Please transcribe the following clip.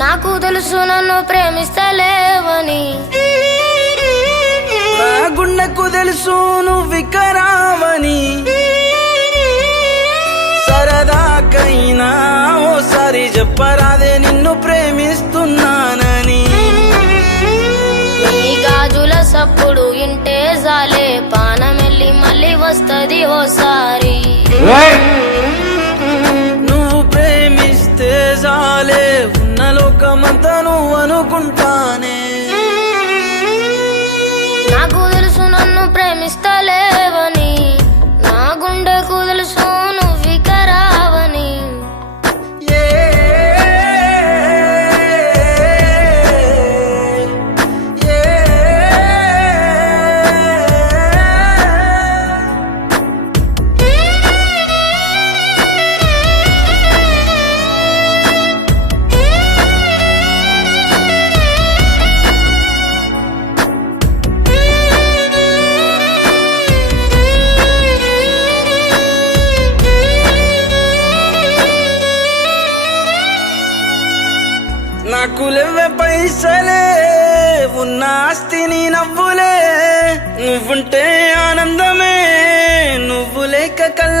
నాకు తెలుసు నన్ను ప్రేమిస్తలేవని, నా గుండెకు తెలుసు నువ్వికరావని, సరదాకైనా ఓసారి చెప్పరాదే నిన్ను ప్రేమిస్తున్నానని. నీ గాజుల సప్పుడు ఇంటే జాలే, పానమెల్లి మళ్ళీ వస్తది ఓసారి. నువ్వు ప్రేమిస్తే జాలే, ఉన్న లోకమంతా నువ్వు అనుకుంటానే. నాకు తెలుసు నన్ను ప్రేమిస్తలేవని, నా గుండెకు తెలుసు నువ్వికరావని. నాకు లేవే పైసలే, ఉన్న ఆస్తిని నవ్వులే, నువ్వుంటే ఆనందమే, నువ్వు లేక కళ్ళ